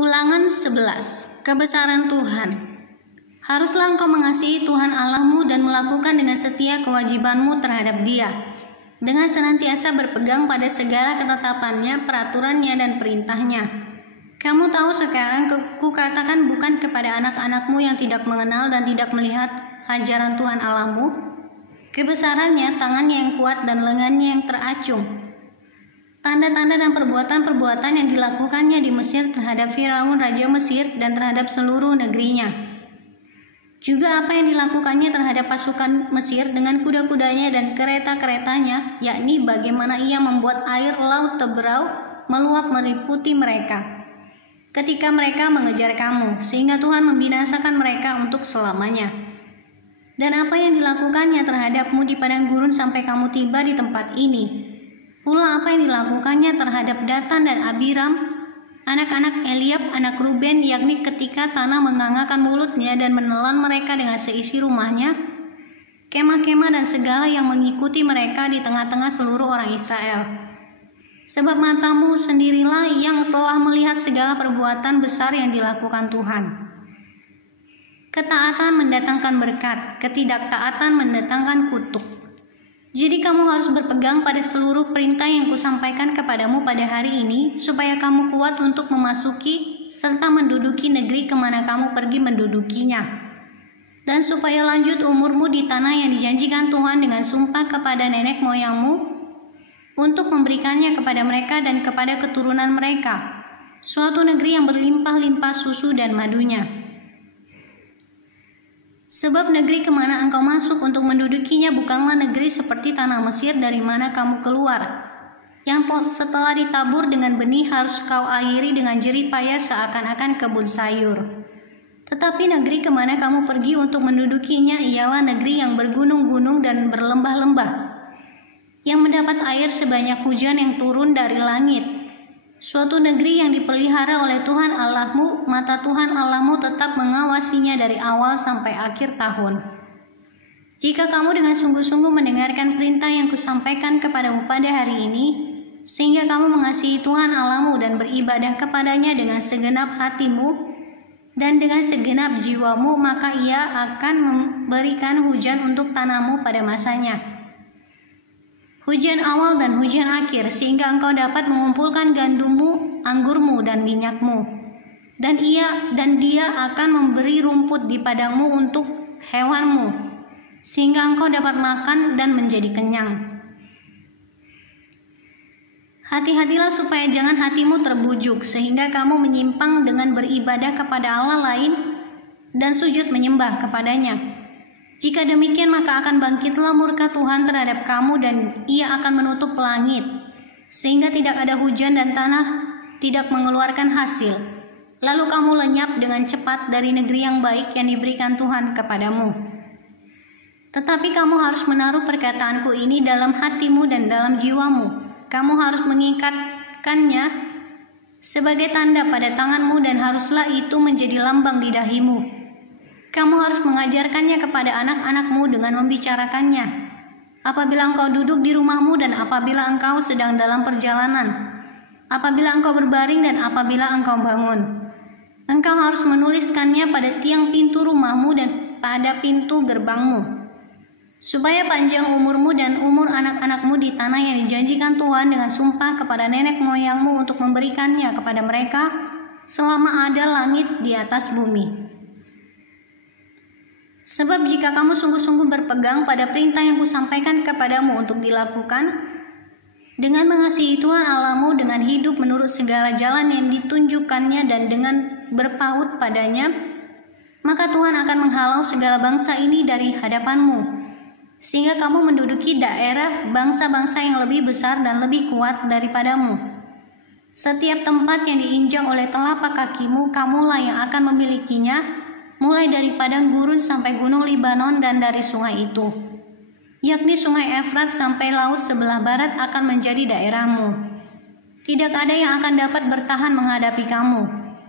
Ulangan 11. Kebesaran Tuhan. Haruslah engkau mengasihi Tuhan Allahmu dan melakukan dengan setia kewajibanmu terhadap Dia, dengan senantiasa berpegang pada segala ketetapannya, peraturannya, dan perintahnya. Kamu tahu sekarang kukatakan bukan kepada anak-anakmu yang tidak mengenal dan tidak melihat ajaran Tuhan Allahmu, kebesarannya, tangannya yang kuat dan lengannya yang teracung, tanda-tanda dan perbuatan-perbuatan yang dilakukannya di Mesir terhadap Firaun Raja Mesir dan terhadap seluruh negerinya. Juga apa yang dilakukannya terhadap pasukan Mesir dengan kuda-kudanya dan kereta-keretanya, yakni bagaimana ia membuat air laut Teberau meluap meliputi mereka ketika mereka mengejar kamu, sehingga Tuhan membinasakan mereka untuk selamanya. Dan apa yang dilakukannya terhadapmu di padang gurun sampai kamu tiba di tempat ini. Pula apa yang dilakukannya terhadap Datan dan Abiram, anak-anak Eliab, anak Ruben, yakni ketika tanah menganggarkan mulutnya dan menelan mereka dengan seisi rumahnya, kemah-kemah dan segala yang mengikuti mereka di tengah-tengah seluruh orang Israel. Sebab matamu sendirilah yang telah melihat segala perbuatan besar yang dilakukan Tuhan. Ketaatan mendatangkan berkat, ketidaktaatan mendatangkan kutuk. Jadi kamu harus berpegang pada seluruh perintah yang kusampaikan kepadamu pada hari ini, supaya kamu kuat untuk memasuki serta menduduki negeri kemana kamu pergi mendudukinya. Dan supaya lanjut umurmu di tanah yang dijanjikan Tuhan dengan sumpah kepada nenek moyangmu, untuk memberikannya kepada mereka dan kepada keturunan mereka, suatu negeri yang berlimpah-limpah susu dan madunya. Sebab negeri kemana engkau masuk untuk mendudukinya bukanlah negeri seperti tanah Mesir dari mana kamu keluar, yang setelah ditabur dengan benih harus kau airi dengan jerih payah seakan-akan kebun sayur. Tetapi negeri kemana kamu pergi untuk mendudukinya ialah negeri yang bergunung-gunung dan berlembah-lembah, yang mendapat air sebanyak hujan yang turun dari langit. Suatu negeri yang dipelihara oleh Tuhan Allahmu, mata Tuhan Allahmu tetap mengawasinya dari awal sampai akhir tahun. Jika kamu dengan sungguh-sungguh mendengarkan perintah yang kusampaikan kepadamu pada hari ini, sehingga kamu mengasihi Tuhan Allahmu dan beribadah kepadanya dengan segenap hatimu dan dengan segenap jiwamu, maka Ia akan memberikan hujan untuk tanahmu pada masanya, hujan awal dan hujan akhir, sehingga engkau dapat mengumpulkan gandummu, anggurmu, dan minyakmu. Dan Dia akan memberi rumput di padangmu untuk hewanmu, sehingga engkau dapat makan dan menjadi kenyang. Hati-hatilah supaya jangan hatimu terbujuk, sehingga kamu menyimpang dengan beribadah kepada Allah lain dan sujud menyembah kepadanya. Jika demikian, maka akan bangkitlah murka Tuhan terhadap kamu dan Ia akan menutup langit, sehingga tidak ada hujan dan tanah tidak mengeluarkan hasil. Lalu kamu lenyap dengan cepat dari negeri yang baik yang diberikan Tuhan kepadamu. Tetapi kamu harus menaruh perkataanku ini dalam hatimu dan dalam jiwamu. Kamu harus mengikatkannya sebagai tanda pada tanganmu dan haruslah itu menjadi lambang di dahimu. Kamu harus mengajarkannya kepada anak-anakmu dengan membicarakannya apabila engkau duduk di rumahmu dan apabila engkau sedang dalam perjalanan, apabila engkau berbaring dan apabila engkau bangun. Engkau harus menuliskannya pada tiang pintu rumahmu dan pada pintu gerbangmu, supaya panjang umurmu dan umur anak-anakmu di tanah yang dijanjikan Tuhan dengan sumpah kepada nenek moyangmu untuk memberikannya kepada mereka selama ada langit di atas bumi. Sebab jika kamu sungguh-sungguh berpegang pada perintah yang kusampaikan kepadamu untuk dilakukan, dengan mengasihi Tuhan Allahmu dengan hidup menurut segala jalan yang ditunjukkannya dan dengan berpaut padanya, maka Tuhan akan menghalau segala bangsa ini dari hadapanmu, sehingga kamu menduduki daerah bangsa-bangsa yang lebih besar dan lebih kuat daripadamu. Setiap tempat yang diinjak oleh telapak kakimu, kamulah yang akan memilikinya, mulai dari padang gurun sampai gunung Libanon dan dari sungai itu, yakni sungai Efrat sampai laut sebelah barat akan menjadi daerahmu. Tidak ada yang akan dapat bertahan menghadapi kamu.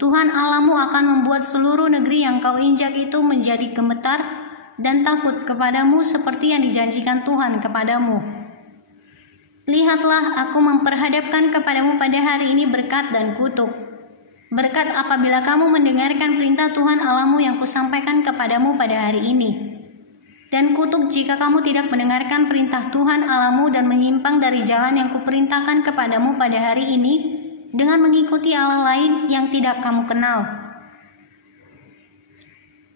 Tuhan Allahmu akan membuat seluruh negeri yang kau injak itu menjadi gemetar dan takut kepadamu seperti yang dijanjikan Tuhan kepadamu. Lihatlah, aku memperhadapkan kepadamu pada hari ini berkat dan kutuk. berkat apabila kamu mendengarkan perintah Tuhan Allahmu yang kusampaikan kepadamu pada hari ini. Dan kutuk jika kamu tidak mendengarkan perintah Tuhan Allahmu dan menyimpang dari jalan yang kuperintahkan kepadamu pada hari ini dengan mengikuti Allah lain yang tidak kamu kenal.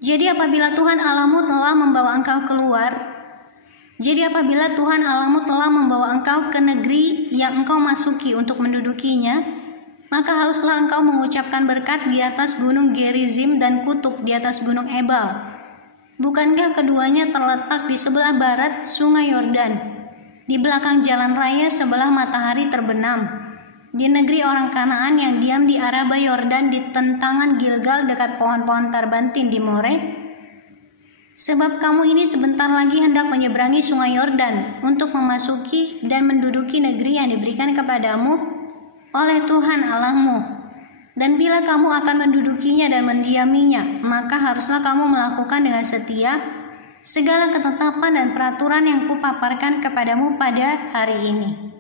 Jadi apabila Tuhan Allahmu telah membawa engkau ke negeri yang engkau masuki untuk mendudukinya, maka haruslah engkau mengucapkan berkat di atas gunung Gerizim dan kutuk di atas gunung Ebal. Bukankah keduanya terletak di sebelah barat sungai Yordan, di belakang jalan raya sebelah matahari terbenam, di negeri orang Kanaan yang diam di Araba Yordan di tentangan Gilgal dekat pohon-pohon tarbantin di More? Sebab kamu ini sebentar lagi hendak menyeberangi sungai Yordan untuk memasuki dan menduduki negeri yang diberikan kepadamu oleh Tuhan Allahmu. Dan bila kamu akan mendudukinya dan mendiaminya, maka haruslah kamu melakukan dengan setia segala ketetapan dan peraturan yang kupaparkan kepadamu pada hari ini.